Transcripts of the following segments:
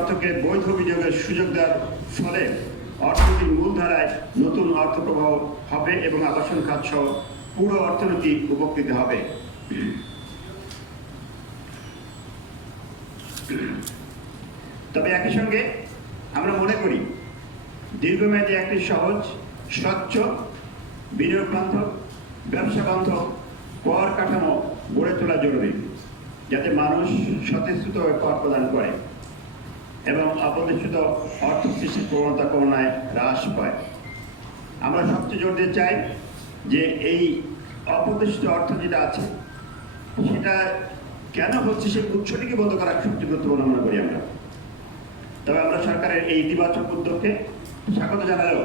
অর্থকে বৈধ বিনিয়োগের সুযোগ দেওয়ার ফলে অর্থনীতির মূলধারায় নতুন অর্থ প্রবাহ হবে এবং আবাসন খাত সহ পুরো অর্থনীতি উপকৃত হবে। তবে একই সঙ্গে আমরা মনে করি দীর্ঘমেয়াদী একটি সহজ, স্বচ্ছ, বিনিয়োগ বান্ধব, ব্যবসা বান্ধব কর কাঠামো গড়ে তোলা জরুরি, যাতে মানুষ স্বতঃস্ফূর্তভাবে কর প্রদান করে এবং অপ্রতিষ্ঠিত অর্থ সৃষ্টির প্রবণতা করোনায় হ্রাস পায়। আমরা সবচেয়ে জোর দিতে চাই যে এই অপ্রতিষ্ঠিত অর্থ যেটা আছে সেটা কেন হচ্ছে সেই উৎসটিকে বন্ধ করা সবচেয়ে গুরুত্বপূর্ণ মনে করি আমরা। তবে আমরা সরকারের এই ইতিবাচক উদ্যোগকে স্বাগত জানালেও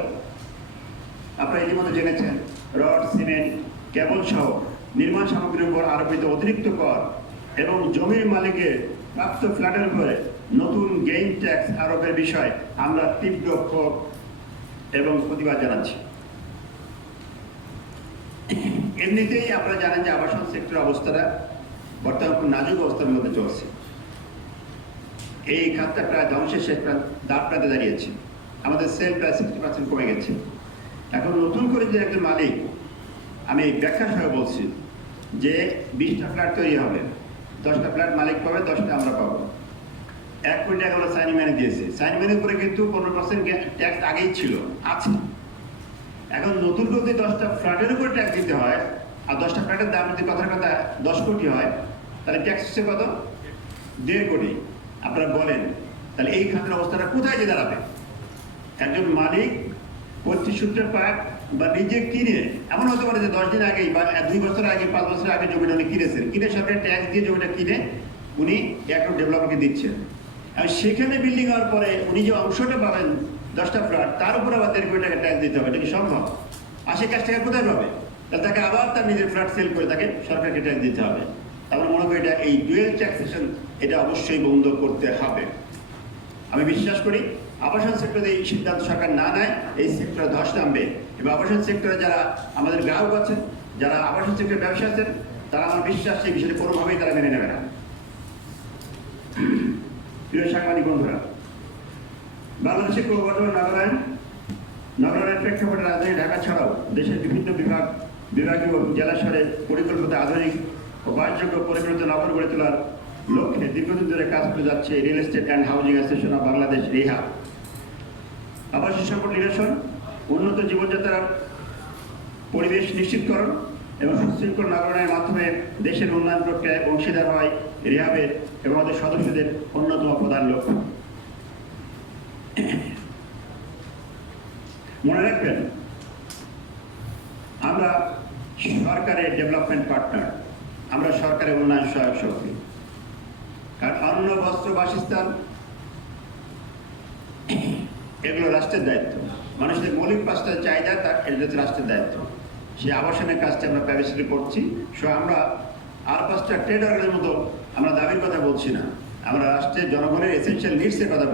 আপনারা ইতিমধ্যে জেনেছেন রড, সিমেন্ট, কেবল সহ নির্মাণ সামগ্রীর উপর আরোপিত অতিরিক্ত কর এবং জমির মালিকের প্রাপ্ত ফ্ল্যাটের উপরে নতুন গেইন ট্যাক্স আরোপের বিষয়ে আমরা তীব্র ক্ষোভ এবং প্রতিবাদ জানাচ্ছি। এমনিতেই আপনারা জানেন যে আবাসন সেক্টর অবস্থাটা বর্তমান খুব নাজুক অবস্থার মধ্যে চলছে। এই খাতটা প্রায় ধ্বংসের শেষ দাঁড় প্রাতে দাঁড়িয়েছে। আমাদের সেল প্রায় 60% কমে গেছে। এখন নতুন করে যে একজন মালিক, আমি ব্যাখ্যা সহ বলছি যে 20টা ফ্ল্যাট তৈরি হবে, 10টা ফ্ল্যাট মালিক পাবে, 10টা আমরা পাবো। 1 কোটি টাকা হলো সাইন ম্যানে দিয়েছে। সাইন ম্যানের উপরে কিন্তু 15% ট্যাক্স আগেই ছিল, আছে। এখন নতুন করে যদি 10টা ফ্ল্যাটের উপরে ট্যাক্স দিতে হয়, আর 10টা ফ্ল্যাটের দাম যদি কথার কথা 10 কোটি হয়, তাহলে ট্যাক্স হচ্ছে কত? 1.5 কোটি। আপনারা বলেন তাহলে এই খাতের অবস্থাটা কোথায় যে দাঁড়াবে? একজন মালিক 25 সূত্রের পাক বা নিজে কিনে, এমন হতে পারে যে 10 দিন আগেই বা 2 বছর আগে, 5 বছর আগে জমিটা উনি কিনেছেন, কিনে সরকার ট্যাক্স দিয়ে জমিটা কিনে উনি একটা ডেভেলপারকে দিচ্ছেন। আর সেখানে বিল্ডিং হওয়ার পরে উনি যে অংশটা পাবেন 10টা ফ্ল্যাট, তার উপর আবার 1.5 কোটি টাকা ট্যাক্স দিতে হবে। এটা কি সম্ভব? 80 টাকা কোথায় পাবে? তাহলে তাকে আবার তার নিজের ফ্ল্যাট সেল করে তাকে সরকারকে ট্যাক্স দিতে হবে। আমরা মনে করি এটা এই ডুয়েল ট্যাক্সেশন এটা অবশ্যই বন্ধ করতে হবে। আমি বিশ্বাস করি আবাসন সেক্টরে এই সিদ্ধান্ত সরকার না নেয়, এই সেক্টরে ধস নামবে এবং আবাসন সেক্টরে যারা আমাদের গ্রাহক আছেন, যারা আবাসন সেক্টরে ব্যবসা আছেন, তারা আমার বিশ্বাস এই বিষয়টি কোনোভাবেই তারা মেনে নেবে না। প্রিয় সাংবাদিক বন্ধুরা, বাংলাদেশের ক্রমবর্ধমান নগরায়নের প্রেক্ষাপটে রাজধানী ঢাকা ছাড়াও দেশের বিভিন্ন বিভাগীয় জেলা শহরে পরিকল্পিত আধুনিক ও বাসযোগ্য পরিকল্পিত নগর গড়ে তোলার লক্ষ্যে দীর্ঘদিন ধরে কাজ করে যাচ্ছে real estate and housing association of Bangladesh, Riha. আবাসন সংকট নিরসন, উন্নত জীবনযাত্রার পরিবেশ নিশ্চিতকরণ এবং সুশৃঙ্খল নগরায়নের মাধ্যমে দেশের উন্নয়ন প্রক্রিয়ায় অংশীদার হয় রিহাবের এবং আমাদের সদস্যদের অন্যতম প্রধান লক্ষ্য। মনে রাখবেন, আমরা সরকারের ডেভেলপমেন্ট পার্টনার, আমরা সরকারের উন্নয়ন সহায়ক শক্তি। কারণ অন্ন, বস্ত্র, বাসস্থান এগুলো রাষ্ট্রের দায়িত্ব। মানুষের মৌলিক 5টা চাহিদা এটা হচ্ছে রাষ্ট্রের দায়িত্ব। সেই আবাসনের কাজটা আমরা প্রাইভেসিলি করছি। আমরা আর 5টা ট্রেড অর্গানের মতো আমরা দাবির কথা বলছি না, আমরা রাষ্ট্রের জনগণের এসেনশিয়াল নিডসের কথা বলছি।